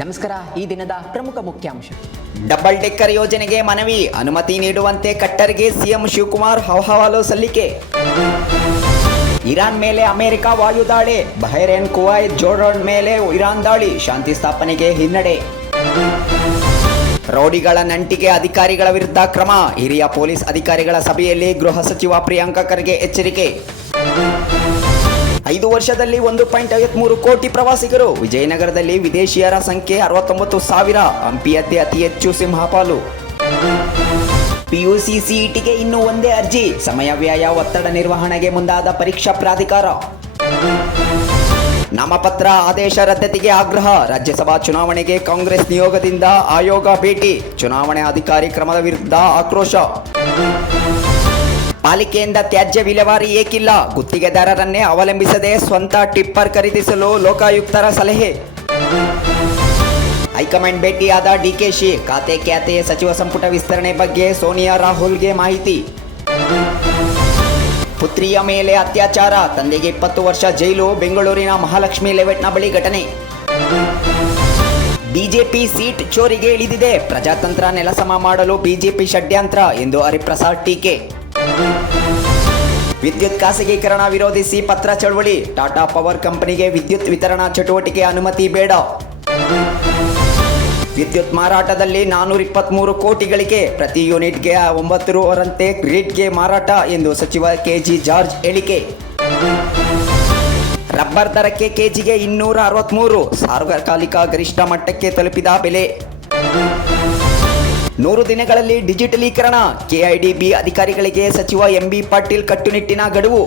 ನಮಸ್ಕಾರ. ಈ ದಿನದ ಪ್ರಮುಖ ಮುಖ್ಯಾಂಶ. ಡಬಲ್ ಡೆಕ್ಕರ್ ಯೋಜನೆಗೆ ಮನವಿ, ಅನುಮತಿ ನೀಡುವಂತೆ ಕಟ್ಟರ್ಗೆ ಸಿಎಂ ಶಿವಕುಮಾರ್ ಅಹವಾಲು ಸಲ್ಲಿಕೆ. ಇರಾನ್ ಮೇಲೆ ಅಮೆರಿಕ ವಾಯುದಾಳಿ, ಬಹ್ರೇನ್ ಕುವೈತ್ ಜೋರ್ಡಾನ್ ಮೇಲೆ ಇರಾನ್ ದಾಳಿ, ಶಾಂತಿ ಸ್ಥಾಪನೆಗೆ ಹಿನ್ನಡೆ. ರೌಡಿಗಳ ನಂಟಿಗೆ ಅಧಿಕಾರಿಗಳ ವಿರುದ್ಧ ಕ್ರಮ, ಹಿರಿಯ ಪೊಲೀಸ್ ಅಧಿಕಾರಿಗಳ ಸಭೆಯಲ್ಲಿ ಗೃಹ ಸಚಿವ ಪ್ರಿಯಾಂಕ ಖರ್ಗೆ ಎಚ್ಚರಿಕೆ. 5 ವರ್ಷದಲ್ಲಿ 1.53 ಕೋಟಿ ಪ್ರವಾಸಿಗರು, ವಿಜಯನಗರದಲ್ಲಿ ವಿದೇಶಿಯರ ಸಂಖ್ಯೆ 69,000, ಹಂಪಿಯದ್ದೇ ಅತಿ ಹೆಚ್ಚು ಸಿಂಹಪಾಲು. ಪಿಯುಸಿ ಸಿಇಟಿಗೆ ಇನ್ನೂ ಒಂದೇ ಅರ್ಜಿ, ಸಮಯ ವ್ಯಯ ಒತ್ತಡ ನಿರ್ವಹಣೆಗೆ ಮುಂದಾದ ಪರೀಕ್ಷಾ ಪ್ರಾಧಿಕಾರ. ನಾಮಪತ್ರ ಆದೇಶ ರದ್ದತಿಗೆ ಆಗ್ರಹ, ರಾಜ್ಯಸಭಾ ಚುನಾವಣೆಗೆ ಕಾಂಗ್ರೆಸ್ ನಿಯೋಗದಿಂದ ಆಯೋಗ ಭೇಟಿ, ಚುನಾವಣೆ ಅಧಿಕಾರಿ ಕ್ರಮದ ವಿರುದ್ಧ ಆಕ್ರೋಶ. ಪಾಲಿಕೆಯಿಂದ ತ್ಯಾಜ್ಯ ವಿಲೇವಾರಿ ಏಕಿಲ್ಲ, ಗುತ್ತಿಗೆದಾರರನ್ನೇ ಅವಲಂಬಿಸದೆ ಸ್ವಂತ ಟಿಪ್ಪರ್ ಖರೀದಿಸಲು ಲೋಕಾಯುಕ್ತರ ಸಲಹೆ. ಹೈಕಮಾಂಡ್ ಭೇಟಿಯಾದ ಡಿಕೆಶಿ, ಖಾತೆ ಸಚಿವ ಸಂಪುಟ ವಿಸ್ತರಣೆ ಬಗ್ಗೆ ಸೋನಿಯಾ ರಾಹುಲ್ಗೆ ಮಾಹಿತಿ. ಪುತ್ರಿಯ ಮೇಲೆ ಅತ್ಯಾಚಾರ, ತಂದೆಗೆ 20 ವರ್ಷ ಜೈಲು, ಬೆಂಗಳೂರಿನ ಮಹಾಲಕ್ಷ್ಮಿ ಲೇಔಟ್ನ ಬಳಿ ಘಟನೆ. ಬಿಜೆಪಿ ಸೀಟ್ ಚೋರಿಗೆ ಇಳಿದಿದೆ, ಪ್ರಜಾತಂತ್ರ ನೆಲಸಮ ಮಾಡಲು ಬಿಜೆಪಿ ಷಡ್ಯಂತ್ರ ಎಂದು ಹರಿಪ್ರಸಾದ್ ಟೀಕೆ. ವಿದ್ಯುತ್ ಖಾಸಗೀಕರಣ ವಿರೋಧಿಸಿ ಪತ್ರ ಚಳವಳಿ, ಟಾಟಾ ಪವರ್ ಕಂಪನಿಗೆ ವಿದ್ಯುತ್ ವಿತರಣಾ ಚಟುವಟಿಕೆ ಅನುಮತಿ ಬೇಡ. ವಿದ್ಯುತ್ ಮಾರಾಟದಲ್ಲಿ 423 ಕೋಟಿ ಗಳಿಕೆ, ಪ್ರತಿ ಯೂನಿಟ್ಗೆ 9 ರೂರಂತೆ ಗ್ರಿಡ್ಗೆ ಮಾರಾಟ ಎಂದು ಸಚಿವ ಕೆಜಿ ಜಾರ್ಜ್ ಹೇಳಿಕೆ. ರಬ್ಬರ್ ದರಕ್ಕೆ ಕೆಜಿಗೆ 263, ಸಾರ್ವಕಾಲಿಕ ಗರಿಷ್ಠ ಮಟ್ಟಕ್ಕೆ ತಲುಪಿದ ಬೆಲೆ. 100 ದಿನಗಳಲ್ಲಿ ಡಿಜಿಟಲೀಕರಣ, ಕೆಐಡಿಬಿ ಅಧಿಕಾರಿಗಳಿಗೆ ಸಚಿವ ಎಂಬಿ ಪಾಟೀಲ್ ಕಟ್ಟುನಿಟ್ಟಿನ ಗಡುವು.